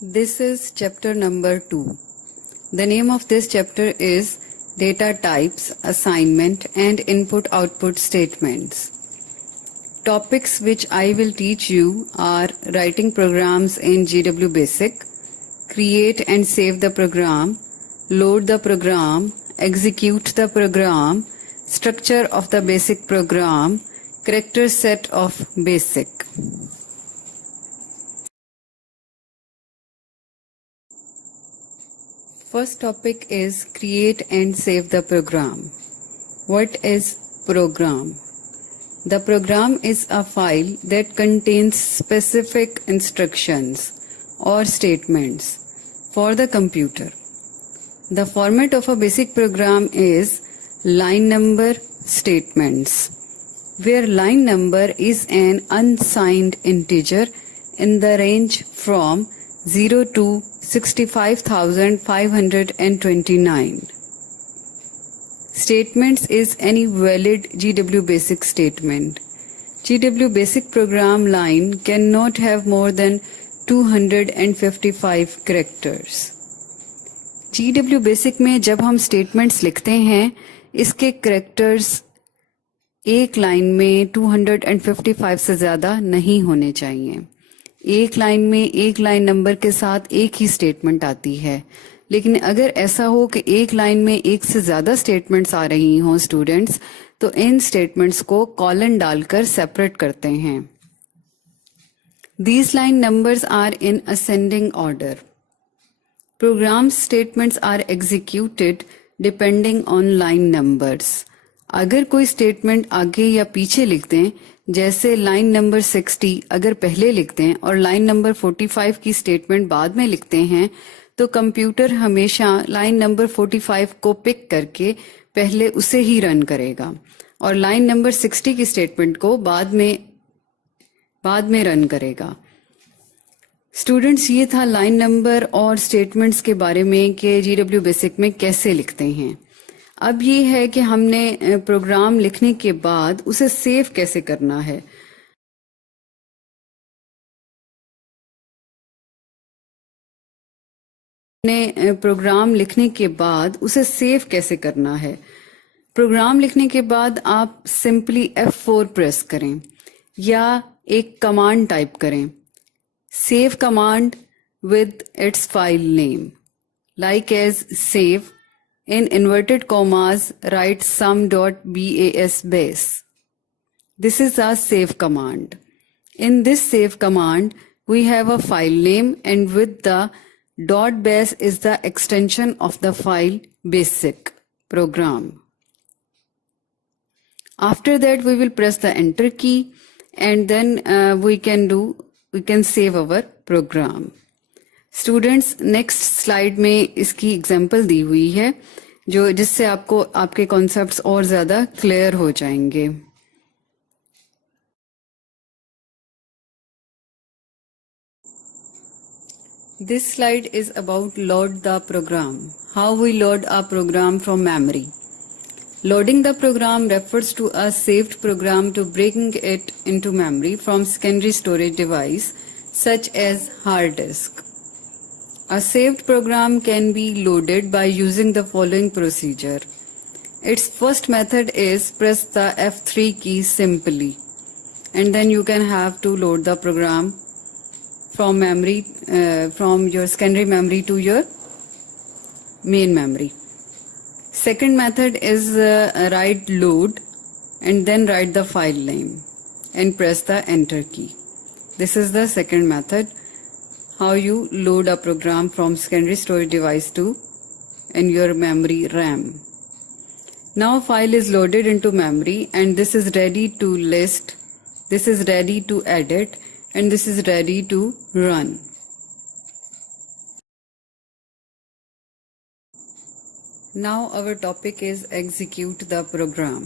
This is chapter number 2. The name of this chapter is Data Types, Assignment and Input-Output Statements. Topics which I will teach you are writing programs in GW Basic, create and save the program, load the program, execute the program, structure of the basic program, character set of basic. First topic is create and save the program. What is program? The program is a file that contains specific instructions or statements for the computer. The format of a basic program is line number statements, where line number is an unsigned integer in the range from 0 to 65,529. Statements is any valid GW Basic statement. GW Basic program line cannot have more than 255 characters. GW Basic में जब हम statements लिखते हैं, इसके characters एक line में 255 से ज़्यादा नहीं होने चाहिए. एक लाइन में एक लाइन नंबर के साथ एक ही स्टेटमेंट आती है, लेकिन अगर ऐसा हो कि एक लाइन में एक से ज़्यादा स्टेटमेंट्स आ रही हों स्टूडेंट्स, तो इन स्टेटमेंट्स को कॉलन डालकर सेपरेट करते हैं. These line numbers are in ascending order. Program statements are executed depending on line numbers. अगर कोई स्टेटमेंट आगे या पीछे लिख दें, जैसे लाइन नंबर 60 अगर पहले लिखते हैं और लाइन नंबर 45 की स्टेटमेंट बाद में लिखते हैं, तो कंप्यूटर हमेशा लाइन नंबर 45 को पिक करके पहले उसे ही रन करेगा और लाइन नंबर 60 की स्टेटमेंट को बाद में रन करेगा. स्टूडेंट्स, ये था लाइन नंबर और स्टेटमेंट्स के बारे में कि GW बेसिक में कैसे लिखते हैं. अब ये है कि हमने प्रोग्राम लिखने के बाद उसे सेव कैसे करना है. प्रोग्राम लिखने के बाद उसे सेव कैसे करना है. प्रोग्राम लिखने के बाद आप सिंपली F4 प्रेस करें या एक कमांड टाइप करें. Save command with its file name, like as save in inverted commas write sum.bas base. This is our save command. In this save command we have a file name, and with the .base is the extension of the file basic program. After that we will press the enter key, and then we can save our program. Students, next slide में इसकी example दी हुई है जो जिससे आपको आपके concepts और ज्यादा क्लियर हो जाएंगे. This slide is about load the program. How we load a program from memory. Loading the program refers to a saved program to bring it into memory from secondary storage device such as hard disk. A saved program can be loaded by using the following procedure. Its first method is press the F3 key simply, and then you can have to load the program from memory, from your secondary memory to your main memory. Second method is write load and then write the file name and press the enter key. This is the second method, how you load a program from secondary storage device to in your memory RAM. Now file is loaded into memory, and this is ready to list, this is ready to edit, and this is ready to run. Now our topic is execute the program.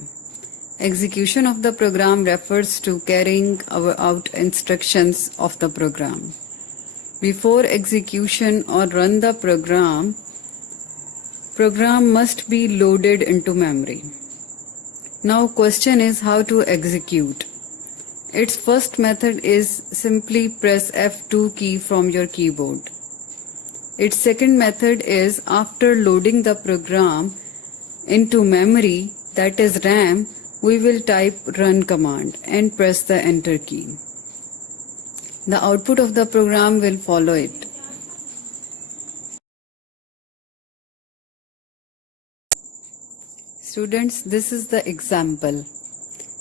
Execution of the program refers to carrying out instructions of the program. Before execution or run the program must be loaded into memory. Now question is how to execute. Its first method is simply press F2 key from your keyboard. Its second method is after loading the program into memory, that is RAM, we will type run command and press the enter key. The output of the program will follow it. Students, this is the example.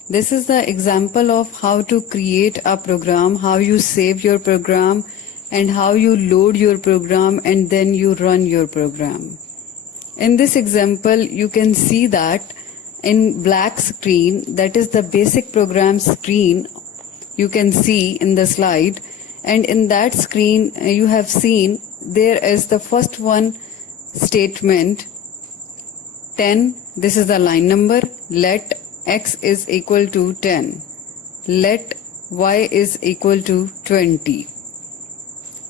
This is the example of how to create a program, how you save your program, and how you load your program and then you run your program. In this example, you can see that in black screen, that is the basic program screen you can see in the slide, and in that screen you have seen there is the first one statement 10. This is the line number. Let x is equal to 10. Let y is equal to 20.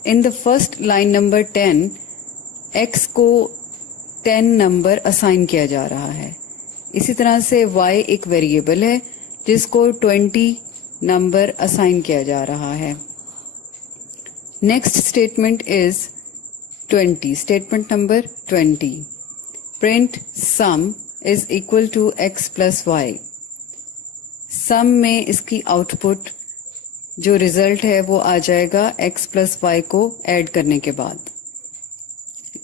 In the first line number 10, x को 10 number assign किया जा रहा है. इसी तरह से y एक variable है जिसको 20 नंबर असाइन किया जा रहा है. Next statement is 20. Statement number 20. Print sum is equal to x plus y. Sum में इसकी आउटपुट जो रिजल्ट है वो आ जाएगा x प्लस वाई को ऐड करने के बाद.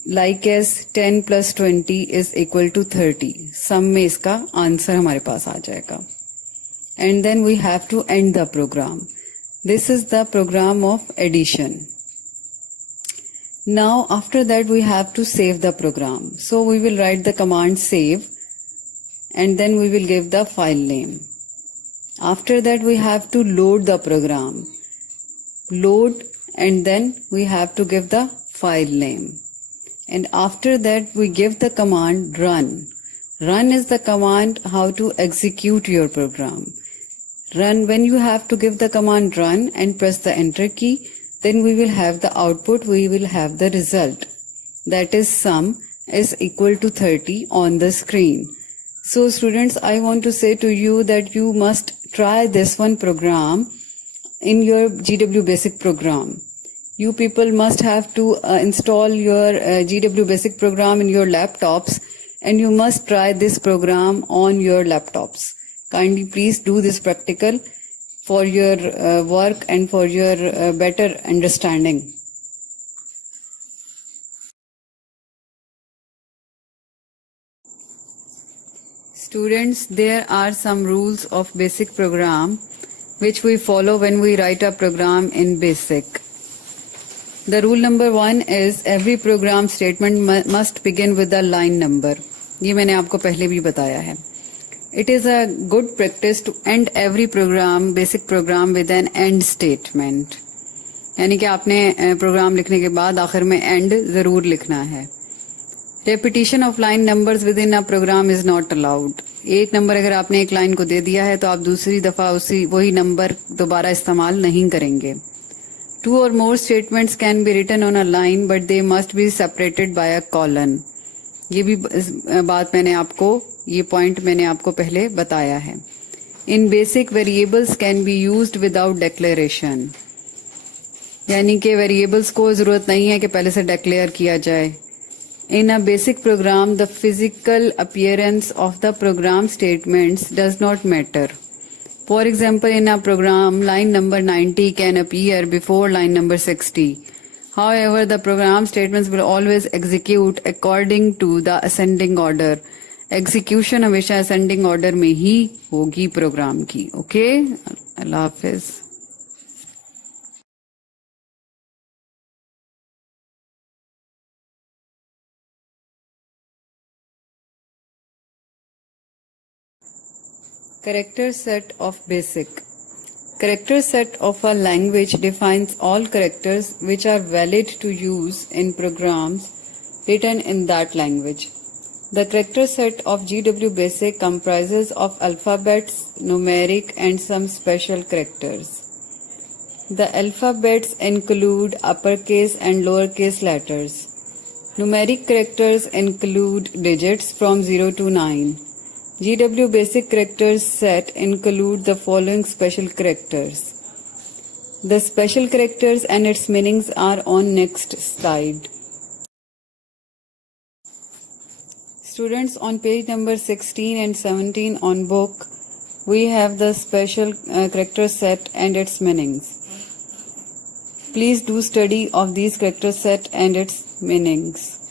Like as 10 plus 20 is equal to 30. Sum में इसका आंसर हमारे पास आ जाएगा. And then we have to end the program. This is the program of addition. Now after that we have to save the program. So we will write the command save and then we will give the file name. After that we have to load the program. Load and then we have to give the file name. And after that we give the command run. Run is the command how to execute your program. Run, when you have to give the command run and press the enter key, then we will have the output, we will have the result. That is sum is equal to 30 on the screen. So students, I want to say to you that you must try this one program in your GW Basic program. You people must have to install your GW Basic program in your laptops and you must try this program on your laptops. Kindly please do this practical for your work and for your better understanding. Students, there are some rules of basic program which we follow when we write a program in basic. The rule number 1 is every program statement must begin with a line number. ये मैंने आपको पहले भी बताया है. It is a good practice to end every program, basic program with an end statement. यानी कि आपने प्रोग्राम लिखने के बाद आखिर में end जरूर लिखना है. Repetition of line numbers within a program is not allowed. एक नंबर अगर आपने एक लाइन को दे दिया है तो आप दूसरी दफा वही नंबर दोबारा इस्तेमाल नहीं करेंगे. 2 or more statements can be written on a line, but they must be separated by a colon. ये भी बात ये पॉइंट मैंने आपको पहले बताया है. In basic variables can be used without declaration. यानी कि वेरिएबल्स को जरूरत नहीं है कि पहले से डिक्लेयर किया जाए. In a basic program the physical appearance of the program statements does not matter. For example, in a program line number 90 can appear before line number 60. However, the program statements will always execute according to the ascending order. Execution हमेशा ascending order में ही होगी programme की. Okay, Allah Hafiz. Character set of basic. Character set of a language defines all characters which are valid to use in programs written in that language. The character set of GW Basic comprises of alphabets, numeric and some special characters. The alphabets include uppercase and lowercase letters. Numeric characters include digits from 0 to 9. GW Basic characters set include the following special characters. The special characters and its meanings are on next slide. Students, on page number 16 and 17 on book, we have the special character set and its meanings. Please do study of these character set and its meanings.